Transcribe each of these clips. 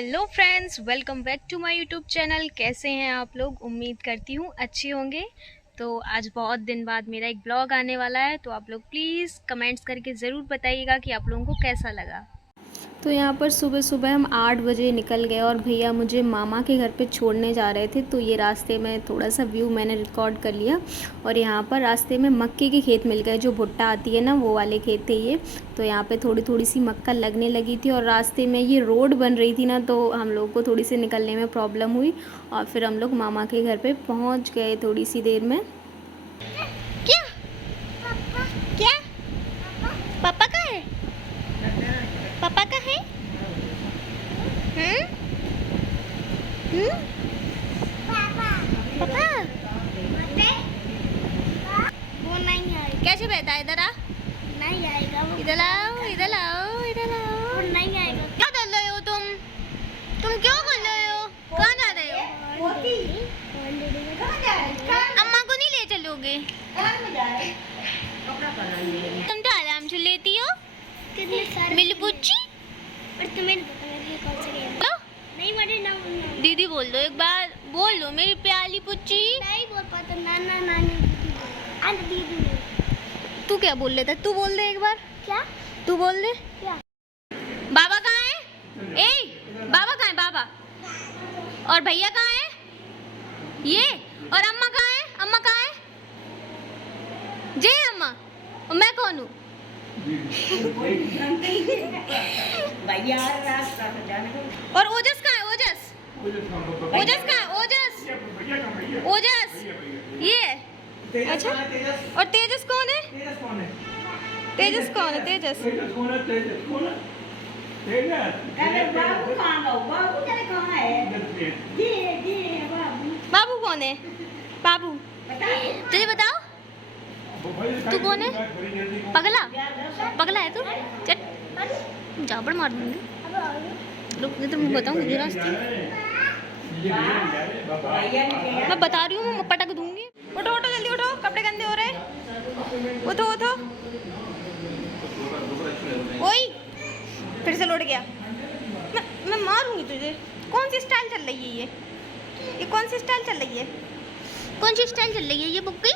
Hello friends, welcome back to my YouTube channel. कैसे हैं आप लोग? उम्मीद करती हूँ अच्छे होंगे। तो आज बहुत दिन बाद मेरा एक ब्लॉग आने वाला है, तो आप लोग प्लीज़ कमेंट्स करके ज़रूर बताइएगा कि आप लोगों को कैसा लगा। तो यहाँ पर सुबह सुबह हम 8 बजे निकल गए और भैया मुझे मामा के घर पे छोड़ने जा रहे थे। तो ये रास्ते में थोड़ा सा व्यू मैंने रिकॉर्ड कर लिया और यहाँ पर रास्ते में मक्के के खेत मिल गए, जो भुट्टा आती है ना, वो वाले खेत थे ये। तो यहाँ पे थोड़ी थोड़ी सी मक्का लगने लगी थी और रास्ते में ये रोड बन रही थी ना, तो हम लोग को थोड़ी सी निकलने में प्रॉब्लम हुई और फिर हम लोग मामा के घर पर पहुँच गए थोड़ी सी देर में। क्या क्या पापा का है? पापा का है? पापा वो नहीं आएगा। कैसे बैठा है? इधर आ। नहीं आएगा वो। इधर आओ, इधर आओ, इधर आओ। वो नहीं आएगा। क्या कर रहे हो तुम क्यों कर रहे हो? कहाँ जा रहे हो? अम्मा को नहीं ले चलोगे? तुम तो आराम से लेती हो। मिली पुच्ची। और तुम्हें कौन सा गेम? नहीं मुझे ना दीदी बोल दो, एक बार बोल दो मेरी प्याली पुच्ची। नहीं बोल पाता। नाना नानी दीदी। तू क्या बोल लेता? तू बोल दे एक बार। क्या? तू बोल दे। क्या? बाबा कहाँ है? ए बाबा कहाँ है? बाबा और भैया कहाँ है? ये। और अम्मा कहाँ है? अम्मा कहाँ है? जय अम्मा। और मैं कौन हूँ? और ओजस कहाँ है? ओजस कहाँ है? ओजस ये। अच्छा, और तेजस कौन है? तेजस कौन है? तेजस बाबू कौन है? बाबू तुझे बताओ, तू कौन है? पगला पगला है तू? चल जाबड़ मार दूंगी। रुक, तो मैं बताऊंगी तुझे रास्ते। मैं बता रही हूँ, मैं पटक दूंगी। उठो उठो जल्दी उठो, कपड़े गंदे हो रहे। उठो उठो। ओए फिर से लौट गया। मैं मारूंगी तुझे। कौन सी स्टाइल चल रही है ये कौन सी स्टाइल चल रही है? कौन सी स्टाइल चल रही है ये? बुक्की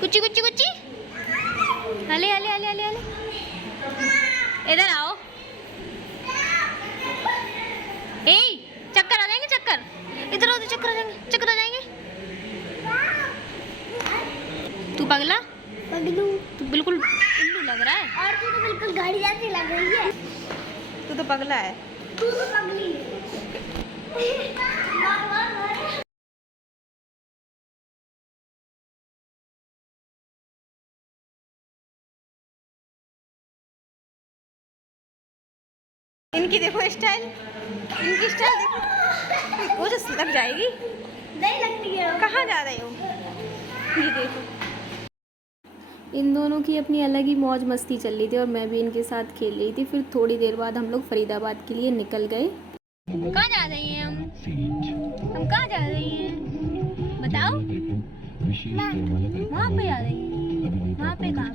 कुची कुची कुची। हले हले हले हले हले। इधर आओ। ए चक्कर आ जाएंगे, चक्कर। इधर आओ तो चक्कर आ जाएंगे, चक्कर आ जाएंगे। तू पगला पगलू, तू बिल्कुल उल्लू लग रहा है। और तू तो बिल्कुल गाड़ी जैसी लग रही है। तू तो पगला है। तू तो पगली है। इनकी देखो स्टाइल, इनकी स्टाइल देखो। वो जो लग जाएगी। नहीं लगती है। कहाँ जा रहे हो? ये देखो। इन दोनों की अपनी अलग ही मौज मस्ती चल रही थी और मैं भी इनके साथ खेल रही थी। फिर थोड़ी देर बाद हम लोग फरीदाबाद के लिए निकल गए। कहाँ जा रही हैं हम कहाँ जा रही हैं बताओ? वहाँ पे आ रही हैं। वहाँ पे कहाँ?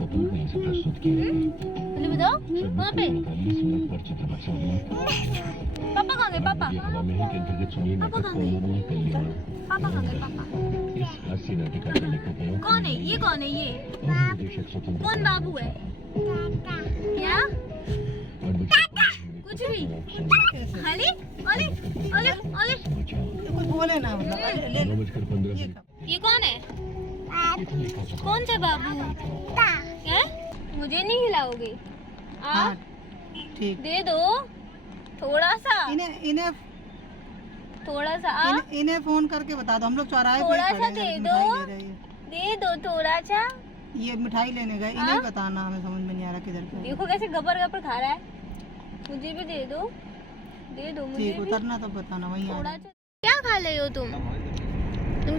बताओ वहाँ पे। पापा कहाँ गए? पापा कहाँ गए? पापा कहाँ गए? पापा कौन है ये? कौन है ये? कौन बाबू है? क्या? कुछ भी। खाली ओले ओले ओले। कुछ बोले ना। ये कौन है? कौन सा बाबू? क्या? मुझे नहीं खिलाओगे? हाँ, ठीक। दे दो थोड़ा सा। इन्हें थोड़ा सा इन्हें फोन करके बता दो। हम लोग चौराहे पे थोड़ा सा खड़े हैं, दे दो थोड़ा सा। ये मिठाई लेने गए। इन्हें बताना, हमें समझ में नहीं आ रहा किधर पे। देखो कैसे गबर गबर खा रहा है। मुझे भी दे दो मुझे ठीक। भी। उतरना तो बताना वहीं आ थोड़ा जाओ। क्या खा रही हो तुम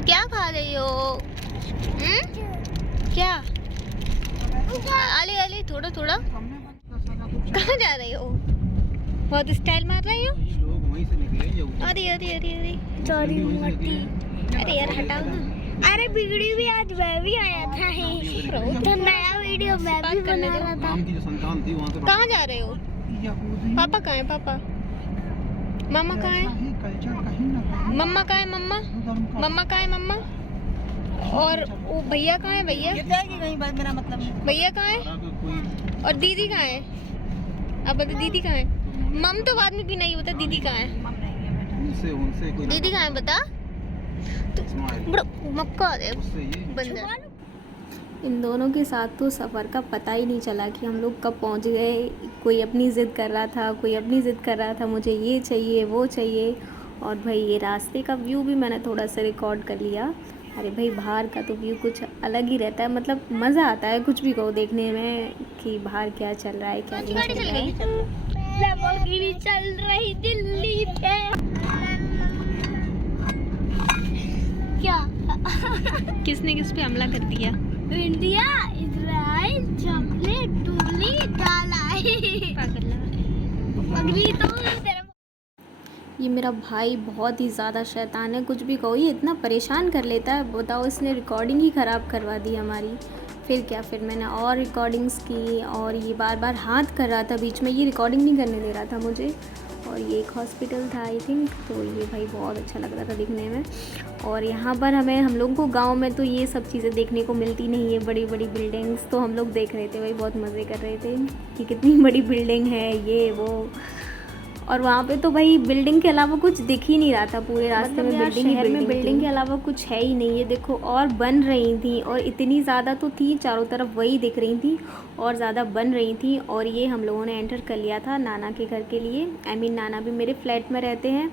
क्या खा रही हो? क्या? अली थोड़ा थोड़ा। कहाँ जा रही हो? बहुत स्टाइल मार रही हो। अरे अरे अरे अरे सॉरी मोटी। अरे यार हटाओ ना। अरे वीडियो भी आज मैं भी आया था। तो नया वीडियो मैं भी बना रहा था। कहाँ जा रहे हो? पापा कहाँ है? पापा मम्मा कहाँ है? मम्मा कहाँ है? मम्मा मम्मा कहाँ है? मम्मा और वो भैया कहाँ है? भैया कहीं बात मेरा मतलब नहीं। भैया कहाँ है? और दीदी कहाँ है? अब बता दीदी कहाँ है? मम तो बाद में भी नहीं होता। दीदी कहाँ है? दीदी कहाँ है बता? तो मक्का दे बंदर। इन दोनों के साथ तो सफ़र का पता ही नहीं चला कि हम लोग कब पहुंच गए। कोई अपनी ज़िद कर रहा था, कोई अपनी ज़िद कर रहा था, मुझे ये चाहिए वो चाहिए। और भाई ये रास्ते का व्यू भी मैंने थोड़ा सा रिकॉर्ड कर लिया। अरे भाई बाहर का तो व्यू कुछ अलग ही रहता है, मतलब मज़ा आता है कुछ भी कहो देखने में कि बाहर क्या चल रहा है क्या नहीं चल रहा है। लैम्बोर्गिनी चल रही दिल्ली पे। क्या किसने किस पे हमला कर दिया? इंडिया इजराइल चॉकलेट टूली डालाई पगली तो तेरा। ये मेरा भाई बहुत ही ज़्यादा शैतान है, कुछ भी कहो ये इतना परेशान कर लेता है। बताओ इसने रिकॉर्डिंग ही ख़राब करवा दी हमारी। फिर क्या, फिर मैंने और रिकॉर्डिंग्स की और ये बार बार हाथ कर रहा था बीच में, ये रिकॉर्डिंग नहीं करने दे रहा था मुझे। और ये एक हॉस्पिटल था आई थिंक, तो ये भाई बहुत अच्छा लग रहा था दिखने में। और यहाँ पर हम लोगों को गांव में तो ये सब चीज़ें देखने को मिलती नहीं है, बड़ी बड़ी बिल्डिंग्स। तो हम लोग देख रहे थे भाई, बहुत मज़े कर रहे थे कि कितनी बड़ी बिल्डिंग है ये वो। और वहाँ पे तो भाई बिल्डिंग के अलावा कुछ दिख ही नहीं रहा था पूरे रास्ते में। बिल्डिंग ही बिल्डिंग, बिल्डिंग के अलावा कुछ है ही नहीं। ये देखो और बन रही थी, और इतनी ज़्यादा तो थी, चारों तरफ वही दिख रही थी और ज़्यादा बन रही थी। और ये हम लोगों ने एंटर कर लिया था नाना के घर के लिए। आई मीन नाना भी मेरे फ्लैट में रहते हैं,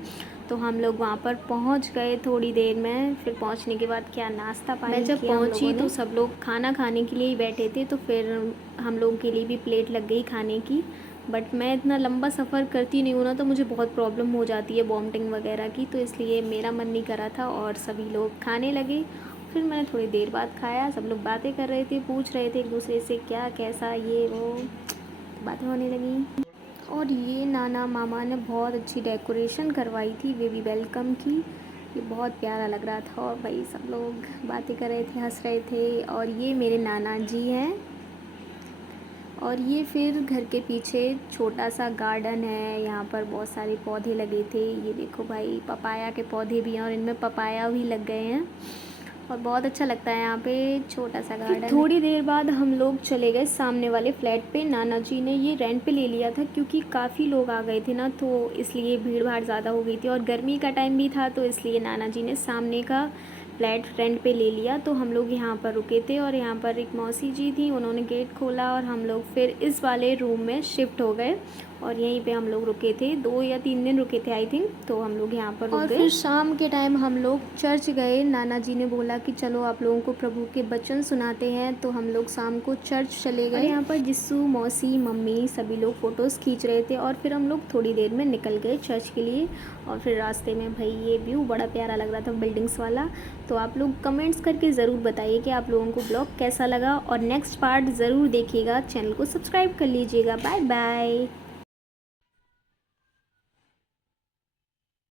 तो हम लोग वहाँ पर पहुँच गए थोड़ी देर में। फिर पहुँचने के बाद क्या नाश्ता पानी, मैं जब पहुँची तो सब लोग खाना खाने के लिए ही बैठे थे, तो फिर हम लोगों के लिए भी प्लेट लग गई खाने की। बट मैं इतना लंबा सफ़र करती नहीं हूँ ना, तो मुझे बहुत प्रॉब्लम हो जाती है वॉमिटिंग वगैरह की, तो इसलिए मेरा मन नहीं करा था और सभी लोग खाने लगे। फिर मैंने थोड़ी देर बाद खाया, सब लोग बातें कर रहे थे, पूछ रहे थे एक दूसरे से क्या कैसा ये वो, बातें होने लगी। और ये नाना मामा ने बहुत अच्छी डेकोरेशन करवाई थी बेबी वेलकम की, ये बहुत प्यारा लग रहा था। और भाई सब लोग बातें कर रहे थे, हंस रहे थे। और ये मेरे नाना जी हैं। और ये फिर घर के पीछे छोटा सा गार्डन है, यहाँ पर बहुत सारे पौधे लगे थे। ये देखो भाई पपाया के पौधे भी हैं और इनमें पपाया भी लग गए हैं और बहुत अच्छा लगता है यहाँ पे छोटा सा गार्डन। थोड़ी देर बाद हम लोग चले गए सामने वाले फ्लैट पे। नाना जी ने ये रेंट पे ले लिया था क्योंकि काफ़ी लोग आ गए थे ना, तो इसलिए भीड़ भाड़ ज़्यादा हो गई थी और गर्मी का टाइम भी था, तो इसलिए नाना जी ने सामने का फ्लैट रेंट पे ले लिया। तो हम लोग यहाँ पर रुके थे और यहाँ पर एक मौसी जी थी, उन्होंने गेट खोला और हम लोग फिर इस वाले रूम में शिफ्ट हो गए और यहीं पे हम लोग रुके थे। 2 या 3 दिन रुके थे आई थिंक, तो हम लोग यहाँ पर रुक गए। फिर शाम के टाइम हम लोग चर्च गए। नाना जी ने बोला कि चलो आप लोगों को प्रभु के वचन सुनाते हैं, तो हम लोग शाम को चर्च चले गए। यहाँ पर जिस्सू, मौसी, मम्मी सभी लोग फ़ोटोज़ खींच रहे थे और फिर हम लोग थोड़ी देर में निकल गए चर्च के लिए। और फिर रास्ते में भाई ये व्यू बड़ा प्यारा लग रहा था बिल्डिंग्स वाला। तो आप लोग कमेंट्स करके ज़रूर बताइए कि आप लोगों को ब्लॉग कैसा लगा और नेक्स्ट पार्ट ज़रूर देखिएगा। चैनल को सब्सक्राइब कर लीजिएगा। Bye bye.